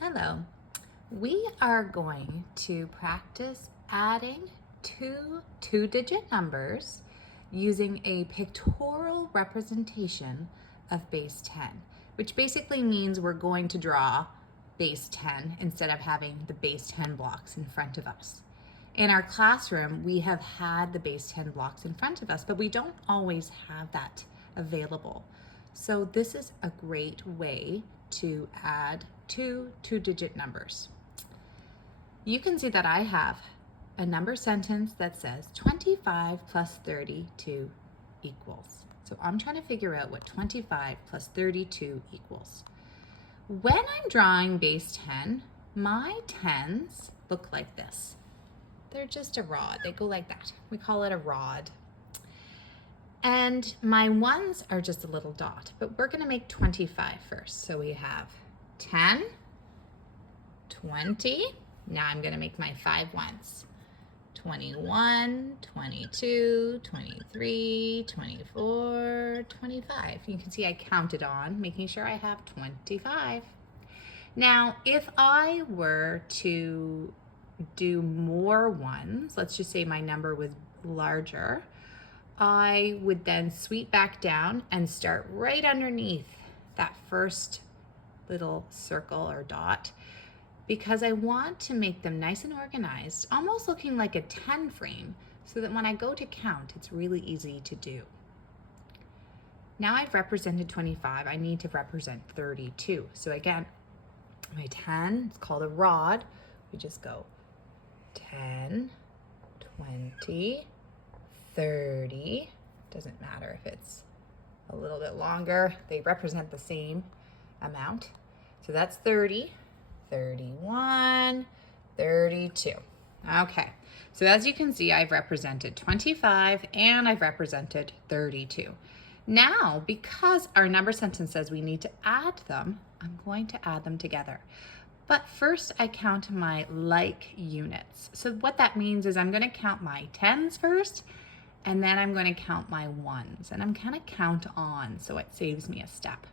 Hello. We are going to practice adding two-digit numbers using a pictorial representation of base 10, which basically means we're going to draw base 10 instead of having the base 10 blocks in front of us. In our classroom, we have had the base 10 blocks in front of us, but we don't always have that available. So this is a great way to add two-digit numbers. You can see that I have a number sentence that says 25 plus 32 equals. So I'm trying to figure out what 25 plus 32 equals. When I'm drawing base 10, my 10s look like this. They're just a rod. They go like that. We call it a rod. And my ones are just a little dot, but we're going to make 25 first. So we have 10, 20. Now I'm going to make my 5 ones. 21, 22, 23, 24, 25. You can see I counted on, making sure I have 25. Now, if I were to do more ones, let's just say my number was larger, I would then sweep back down and start right underneath that first little circle or dot, because I want to make them nice and organized, almost looking like a 10 frame, so that when I go to count, it's really easy to do. Now I've represented 25, I need to represent 32. So again, my 10, it's called a rod. We just go 10, 20, 30, doesn't matter if it's a little bit longer, they represent the same amount. So that's 30, 31, 32. Okay, so as you can see, I've represented 25 and I've represented 32. Now, because our number sentence says we need to add them, I'm going to add them together. But first I count my like units. So what that means is I'm going to count my 10s first, and then I'm going to count my 1s, and I'm going to count on, so it saves me a step.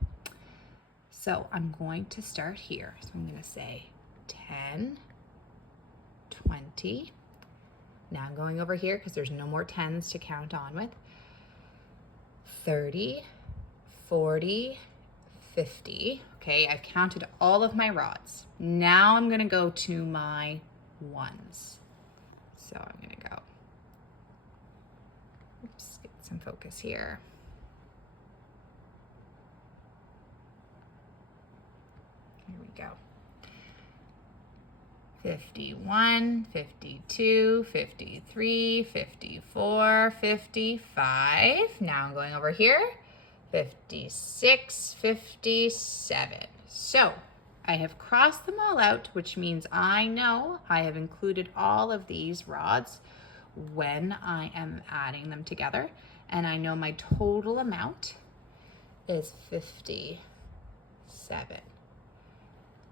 So I'm going to start here. So I'm going to say 10, 20. Now I'm going over here because there's no more 10s to count on with. 30, 40, 50. Okay, I've counted all of my rods. Now I'm going to go to my 1s. So I'm going to go, oops, get some focus here. Here we go. 51, 52, 53, 54, 55. Now I'm going over here. 56, 57. So I have crossed them all out, which means I know I have included all of these rods when I am adding them together. And I know my total amount is 57.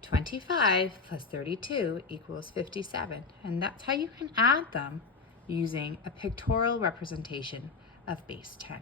25 plus 32 equals 57. And that's how you can add them using a pictorial representation of base 10.